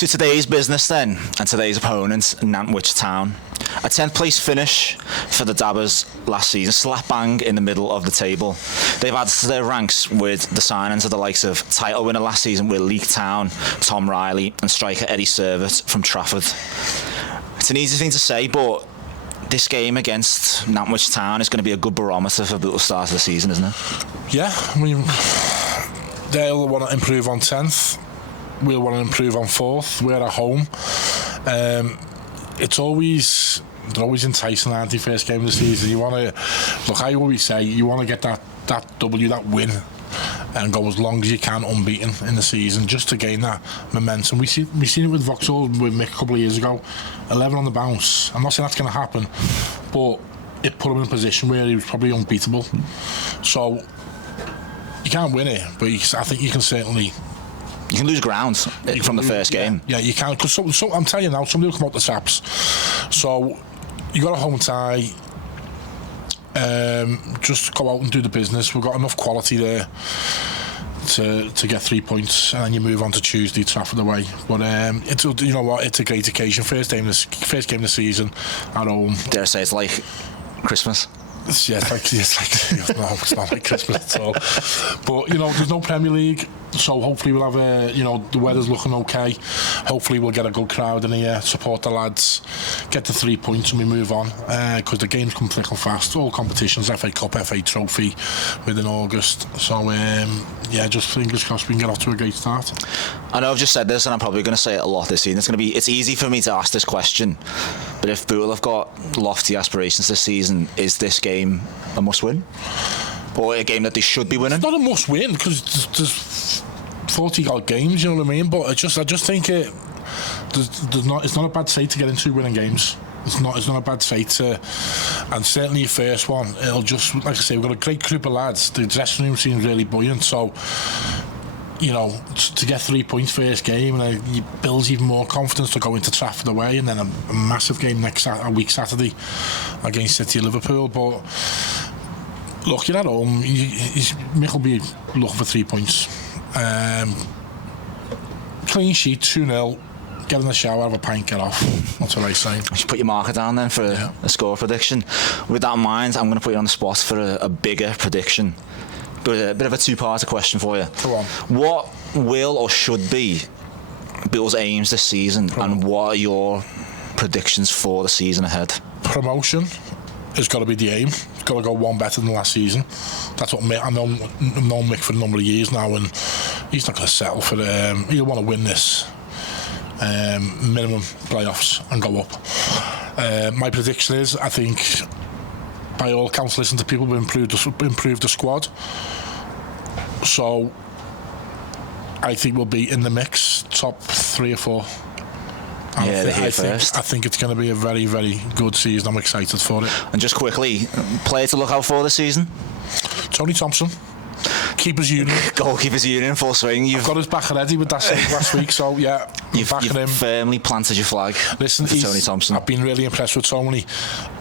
To today's business then, and today's opponent, Nantwich Town. A 10th place finish for the Dabbers last season, slap bang in the middle of the table. They've added to their ranks with the signings of the likes of title winner last season with Leek Town, Tom Riley, and striker Eddie Servett from Trafford. It's an easy thing to say, but this game against Nantwich Town is going to be a good barometer for the start of the season, isn't it? Yeah, I mean, they'll want to improve on 10th. We'll want to improve on 4th. We're at home. They're always enticing, aren't they, first game of the season. You want to, look, I always say, you want to get that W, that win, and go as long as you can unbeaten in the season, just to gain that momentum. We've seen it with Vauxhall with Mick a couple of years ago, 11 on the bounce. I'm not saying that's going to happen, but it put him in a position where he was probably unbeatable. So you can't win it, but I think you can certainly. You can lose ground from the first game. Yeah, you can. Because I'm telling you now, somebody will come out the traps. So you got a home tie. Just go out and do the business. We've got enough quality there to get 3 points, and then you move on to Tuesday, Trafford away. But it's, you know what, it's a great occasion. First game of the season at home. Dare I say it's like Christmas. Yeah, no, it's not like Christmas at all. But, you know, there's no Premier League, so hopefully we'll have the weather's looking okay. Hopefully we'll get a good crowd in here, support the lads, get the 3 points and we move on. Because the games come thick and fast. All competitions, FA Cup, FA Trophy within August. So, just fingers crossed we can get off to a great start. I know I've just said this and I'm probably going to say it a lot this season. It's easy for me to ask this question, but if Bootle have got lofty aspirations this season, is this game a must-win? Or a game that they should be winning? It's not a must-win because there's 40 odd games, you know what I mean? But I just think it's not a bad state to get into winning games. It's not a bad state to, and certainly your first one, it'll just, like I say, we've got a great group of lads. The dressing room seems really buoyant, so, you know, to get 3 points first game, and it builds even more confidence to go into Trafford away, and then a massive game a week Saturday against City of Liverpool. But look, you're at home. Mick will be looking for 3 points. Clean sheet, 2-0. Get in the shower, have a pint, get off. That's what I say. You should put your marker down then for a score prediction. With that in mind, I'm going to put you on the spot for a bigger prediction. But a bit of a two-parter question for you. Go on. What will or should be Bill's aims this season, and what are your predictions for the season ahead? Promotion has got to be the aim. It's got to go one better than last season. That's what Mick, I've known Mick for a number of years now, and he's not going to settle for he'll want to win this minimum playoffs and go up. My prediction is, I think by all accounts, listen to people, we've improved the squad, so I think we'll be in the mix, top 3 or 4. I think it's going to be a very, very good season. I'm excited for it. And just quickly, player to look out for this season? Tony Thompson, Keepers Union. Goalkeepers Union, full swing. I've got his back already with that save last week, so yeah, you've backing him. Firmly planted your flag. Listen, for Tony Thompson. I've been really impressed with Tony.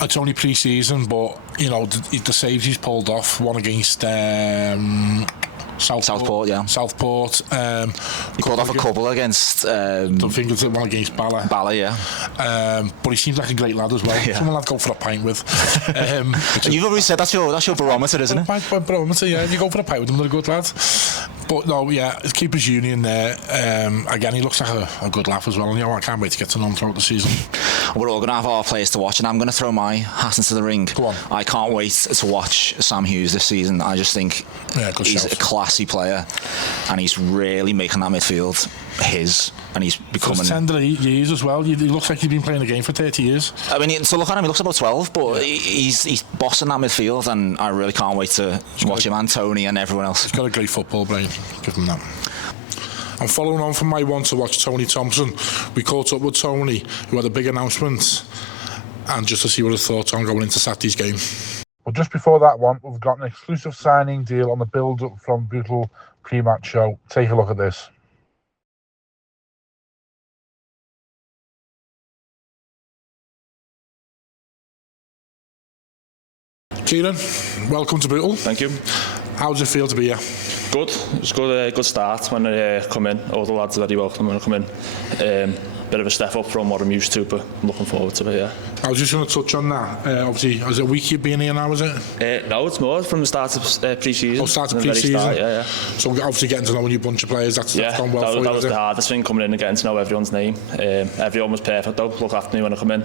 It's only pre-season, but you know the saves he's pulled off. One against Southport. He pulled off a couple against. I think it's one against Bala. But he seems like a great lad as well. Yeah. Someone I'd go for a pint with. You've already said that's your barometer, isn't it? My barometer, yeah. If you go for a pint with him, they're a good lad. But no, yeah, it's Keepers Union there. Again, he looks like a good laugh as well. And I can't wait to get to know him throughout the season. We're all going to have our players to watch, and I'm going to throw my hat into the ring. Go on. I can't wait to watch Sam Hughes this season. I just think he's a classy player, and he's really making that midfield his, and he's becoming... For 10 years as well. He looks like he's been playing the game for 30 years. I mean, to look at him, he looks about 12, but he's bossing that midfield, and I really can't wait to watch him and Tony and everyone else. He's got a great football brain. Give him that. And following on from my one to watch Tony Thompson, we caught up with Tony, who had a big announcement, and just to see what his thoughts on going into Saturday's game. Well, just before that one, we've got an exclusive signing deal on the build-up from Bootle pre-match show. Take a look at this. Kieran, welcome to Bootle. Thank you. How does it feel to be here? Good. It was good start when I come in. All the lads are very welcome when I come in. Bit of a step up from what I'm used to, but I'm looking forward to it, yeah. I was just going to touch on that. Obviously, is it a week you've been here now, is it? No, it's more from the start of pre-season. Oh, start of pre-season? Yeah. So obviously getting to know a new bunch of players, that's gone well for you, that was the hardest thing, coming in and getting to know everyone's name. Everyone was perfect though, look after me when I come in.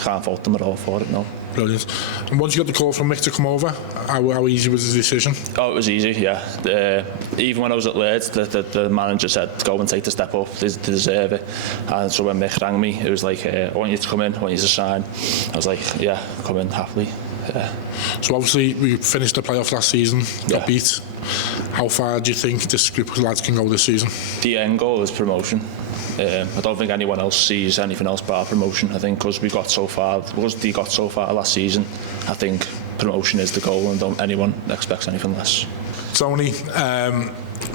Can't fault them at all for it, no. Brilliant. And once you got the call from Mick to come over, how easy was the decision? Oh, it was easy, yeah. Even when I was at Leeds, the manager said, go and take the step up, they deserve it. And so when Mick rang me, it was like, I want you to come in, I want you to sign. I was like, yeah, come in happily. Yeah. So obviously we finished the playoff last season, got beat. How far do you think this group of lads can go this season? The end goal is promotion. I don't think anyone else sees anything else but promotion. I think because they got so far last season, I think promotion is the goal and don't anyone expects anything less. Tony,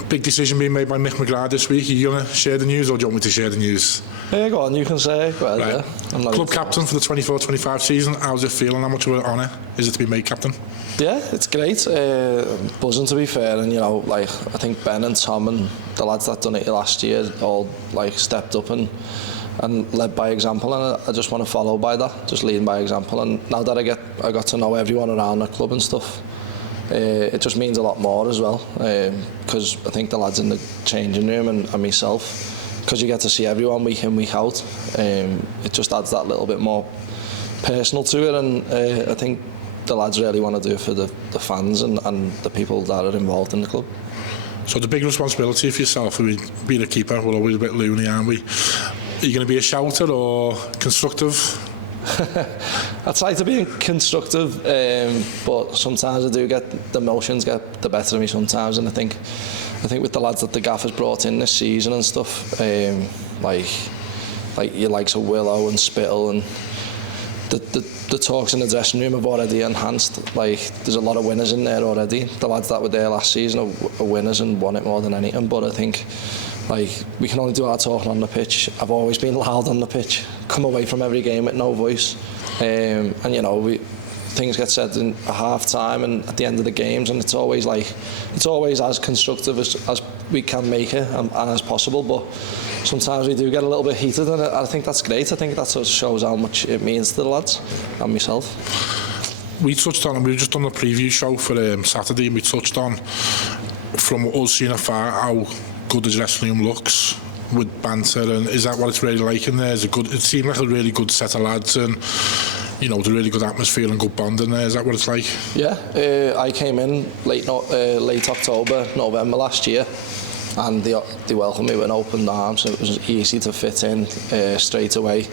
big decision being made by Mick McGrath this week. Are you going to share the news or do you want me to share the news? Yeah, go on, you can say. Well, right. Yeah. I'm not Club captain for the 24-25 season. How's it feeling? How much of an honour is it to be made captain? Yeah, it's great. Buzzing, to be fair, and you know, like I think Ben and Tom and the lads that done it last year all like stepped up and led by example, and I just want to follow by that, just leading by example. And now that I got to know everyone around the club and stuff, it just means a lot more as well, because I think the lads in the changing room and myself, because you get to see everyone week in, week out, it just adds that little bit more personal to it, and I think the lads really want to do it for the fans and the people that are involved in the club. So the big responsibility for yourself, being a keeper, we're always a bit loony, aren't we? Are you going to be a shouter or constructive? I try to be constructive, but sometimes I do get the emotions get the better of me sometimes, and I think with the lads that the gaffer's brought in this season and stuff, like your likes of Willow and Spittle, and the talks in the dressing room have already enhanced. Like there's a lot of winners in there already. The lads that were there last season are winners and won it more than anything. But I think like we can only do our talking on the pitch. I've always been loud on the pitch. Come away from every game with no voice, and you know things get said in a half time and at the end of the games, and it's always as constructive as we can make it and as possible. But sometimes we do get a little bit heated, and I think that's great. I think that sort of shows how much it means to the lads and myself. We touched on, and we were just on the preview show for Saturday, and we touched on, from us seeing afar, how good the dressing room looks with banter, and is that what it's really like in there? It seemed like a really good set of lads, and you know, the really good atmosphere and good bond in there. Is that what it's like? Yeah, I came in late October, November last year, and they welcomed me with an open arms. So it was easy to fit in straight away.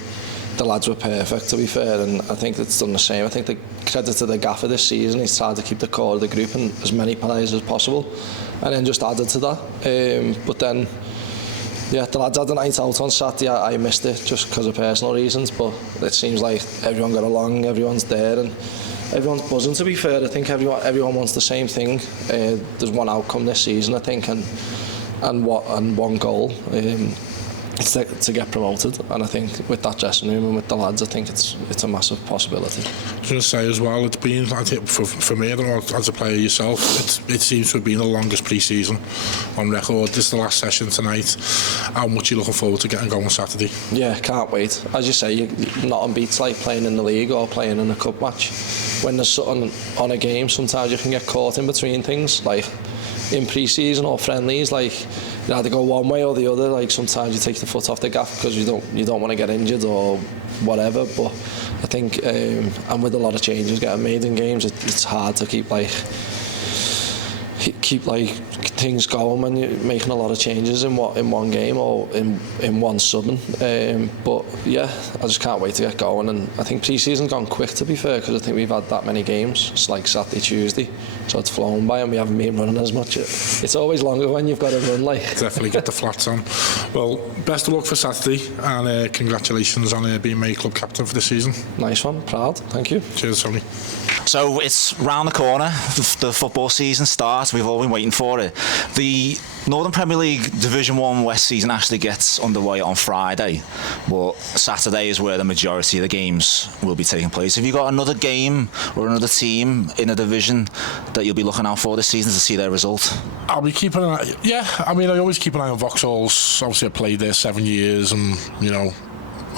The lads were perfect, to be fair, and I think it's done the same. I think the credit to the gaffer this season, he's tried to keep the core of the group and as many players as possible, and then just added to that. But then, yeah, the lads had a night out on Saturday. I missed it just because of personal reasons, but it seems like everyone got along, everyone's there, and everyone's buzzing, to be fair. I think everyone wants the same thing. There's one outcome this season, I think, and one goal. It's to get promoted, and I think with that dressing room and with the lads, I think it's a massive possibility. I was going to say as well, it's been, I think for me, I don't know, as a player yourself, it seems to have been the longest pre-season on record. This is the last session tonight. How much are you looking forward to getting going Saturday? Yeah, can't wait. As you say, nothing beats like playing in the league or playing in a cup match. When there's something on a game, sometimes you can get caught in between things, like in pre-season or friendlies, like you either go one way or the other. Like sometimes you take the foot off the gas because you don't want to get injured or whatever. But I think, and with a lot of changes getting made in games, it's hard to keep things going when you're making a lot of changes in one game or in one sudden. But yeah, I just can't wait to get going, and I think pre-season's gone quick, to be fair, because I think we've had that many games. It's like Saturday, Tuesday, so it's flown by and we haven't been running as much. It's always longer when you've got to run, like. Definitely get the flats on. Well, best of luck for Saturday, and congratulations on being made club captain for the season. Nice one, proud, thank you. Cheers, Tony. So it's round the corner, the football season starts. We've all been waiting for it. The Northern Premier League Division 1 West season actually gets underway on Friday, but Saturday is where the majority of the games will be taking place. Have you got another game or another team in a division that you'll be looking out for this season to see their result? I'll be keeping an eye. Yeah, I mean, I always keep an eye on Vauxhall's. Obviously, I played there 7 years, and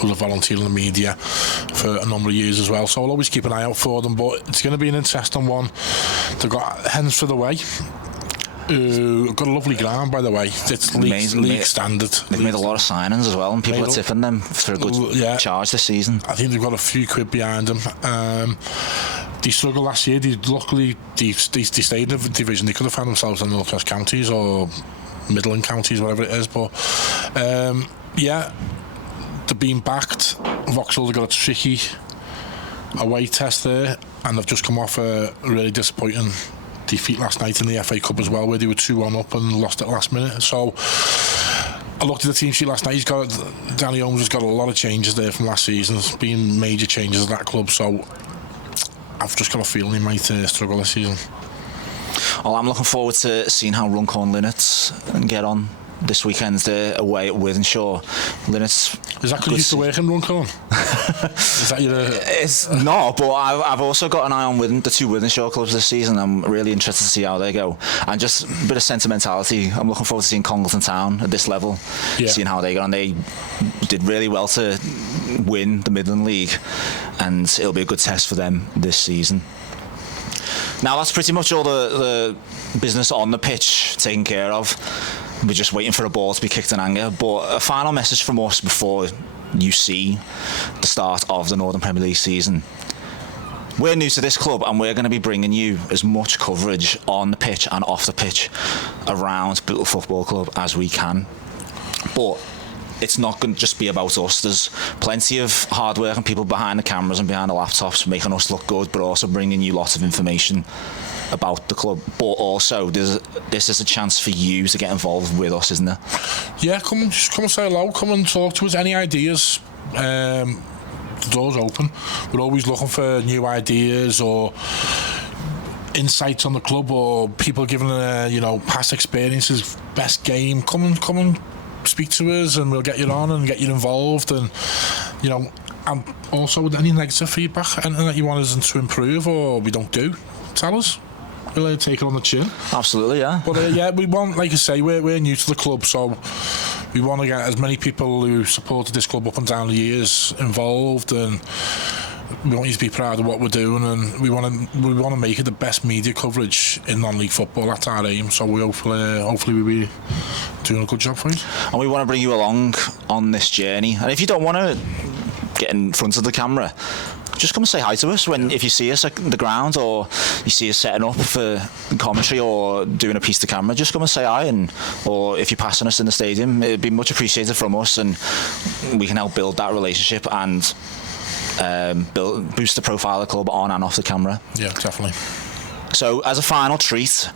will have volunteered in the media for a number of years as well, so I'll always keep an eye out for them. But it's going to be an interesting one. They've got Hens for the Way. Got a lovely ground, by the way. It's league standard. They've made a lot of signings as well, and people are tipping them for a good charge this season. I think they've got a few quid behind them. They struggled last year. Luckily, they stayed in the division. They could have found themselves in the North West counties or Midland counties, whatever it is. But they're being backed. Vauxhall have got a tricky away test there, and they've just come off a really disappointing defeat last night in the FA Cup as well, where they were 2-1 up and lost at last minute. So I looked at the team sheet last night. Danny Holmes has got a lot of changes there from last season. There's been major changes at that club, so I've just got a feeling he might struggle this season. Well, I'm looking forward to seeing how Runcorn Linnets get on this weekend. They're away at Withenshaw. Linnets. Is that because you used to work in Runcorn? Is that your? It's not, but I've also got an eye on the two Withenshaw clubs this season. I'm really interested to see how they go, and just a bit of sentimentality. I'm looking forward to seeing Congleton Town at this level, seeing how they go. And they did really well to win the Midland League, and it'll be a good test for them this season. Now that's pretty much all the business on the pitch taken care of. We're just waiting for a ball to be kicked in anger. But a final message from us before you see the start of the Northern Premier League season. We're new to this club, and we're going to be bringing you as much coverage on the pitch and off the pitch around Bootle Football Club as we can. But it's not going to just be about us. There's plenty of hard-working people behind the cameras and behind the laptops making us look good, but also bringing you lots of information about the club. But also, this is a chance for you to get involved with us, isn't it? Yeah, come and say hello. Come and talk to us. Any ideas? The door's open. We're always looking for new ideas or insights on the club, or people giving past experiences, best game. Come and speak to us, and we'll get you on and get you involved, and and also with any negative feedback, anything that you want us to improve or we don't do, tell us. We'll take it on the chin. Absolutely, yeah. But we want, like I say, we're new to the club, so we want to get as many people who supported this club up and down the years involved, and we want you to be proud of what we're doing, and we want to make it the best media coverage in non-league football. That's our aim. So we hopefully we'll be doing a good job for you. And we want to bring you along on this journey. And if you don't want to get in front of the camera, just come and say hi to us if you see us at the ground, or you see us setting up for commentary or doing a piece to camera. Just come and say hi, or if you're passing us in the stadium, it'd be much appreciated from us, and we can help build that relationship and boost the profile of the club on and off the camera. Yeah, definitely. So as a final treat,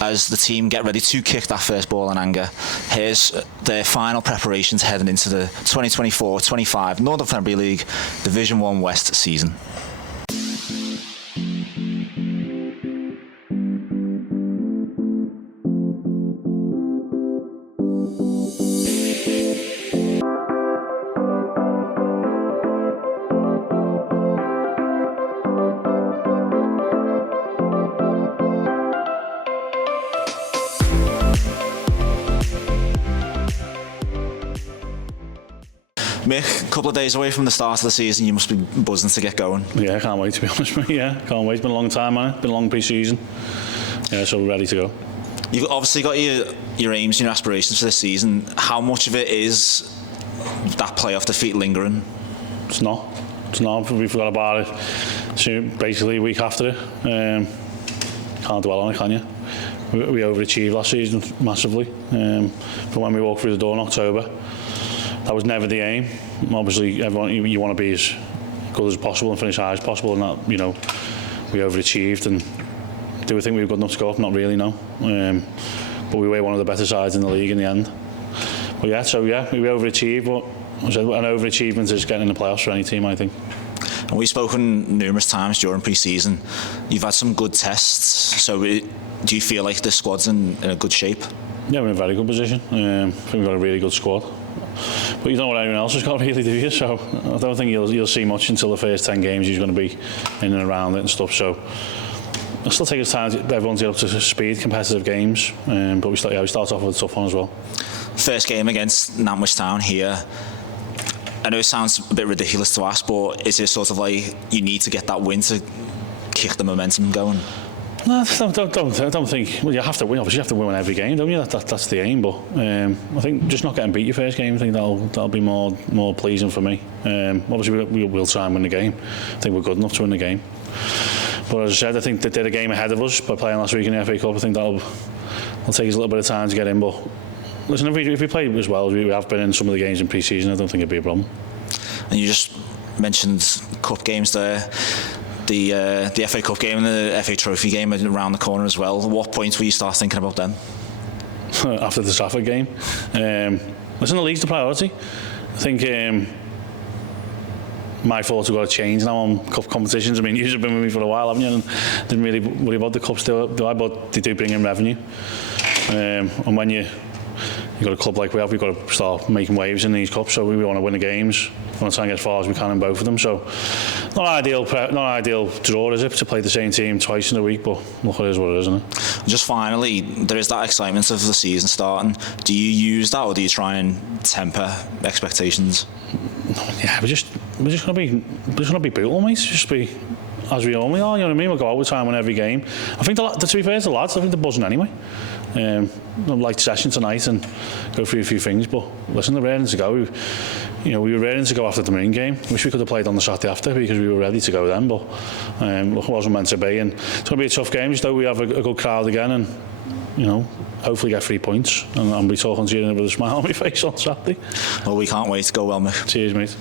as the team get ready to kick that first ball in anger, here's their final preparations heading into the 2024-25 Northern Premier League Division 1 West season. Mick, a couple of days away from the start of the season, you must be buzzing to get going. Yeah, I can't wait, to be honest with you. Yeah, can't wait. It's been a long time, man. It's been a long pre-season. Yeah, so we're ready to go. You've obviously got your aims and your aspirations for this season. How much of it is that playoff defeat lingering? It's not. We forgot about it. So basically, a week after it. Can't dwell on it, can you? We overachieved last season massively. From when we walked through the door in October. That was never the aim. Obviously, everyone you want to be as good as possible and finish high as possible, and that we overachieved. And do we think we were good enough to go up? Not really, no. But we were one of the better sides in the league in the end. But we overachieved. But an overachievement is getting in the playoffs for any team, I think. And we've spoken numerous times during pre-season. You've had some good tests, so do you feel like the squad's in a good shape? Yeah, we're in a very good position. I think we've got a really good squad. But you don't know what anyone else has got, really, do you? So I don't think you'll see much until the first 10 games. He's going to be in and around it and stuff. So it'll still take us time to everyone to get up to speed, competitive games. But we start off with a tough one as well. First game against Nantwich Town here. I know it sounds a bit ridiculous to ask, but is it sort of like you need to get that win to kick the momentum going? No, I don't think. Well, you have to win. Obviously, you have to win every game, don't you? That's the aim. But I think just not getting beat your first game, I think that'll be more pleasing for me. Obviously, we'll try and win the game. I think we're good enough to win the game. But as I said, I think they did a game ahead of us by playing last week in the FA Cup. I think that'll take us a little bit of time to get in. But listen, if we play as well as we have been in some of the games in pre-season, I don't think it'd be a problem. And you just mentioned cup games there. The FA Cup game and the FA Trophy game are around the corner as well. At what point will you start thinking about them? After the Trafford game. Listen, the league's the priority. I think my thoughts have got to change now on cup competitions. I mean, you've been with me for a while, haven't you? And didn't really worry about the cups, do I? But they do bring in revenue. And when you've got a club like we have, we've got to start making waves in these cups. So we want to win the games. We want to try and get as far as we can in both of them. So not ideal draw, is it, to play the same team twice in a week? But look, it is what it is, isn't it? Just finally, there is that excitement of the season starting. Do you use that, or do you try and temper expectations? Yeah, we're just gonna be brutal, mate. Just be as we normally are. You know what I mean? We'll go out with time on every game. I think to be fair to the lads, I think they're buzzing anyway. Light session tonight and go through a few things. But listen, they're ready to go. We were ready to go after the Marine game. Wish we could have played on the Saturday after because we were ready to go then. But look, it wasn't meant to be. And it's going to be a tough game. Just though we have a good crowd again, and hopefully get 3 points. And I'll be talking to you with a smile on my face on Saturday. Well, we can't wait. Go well, mate. Cheers, mate.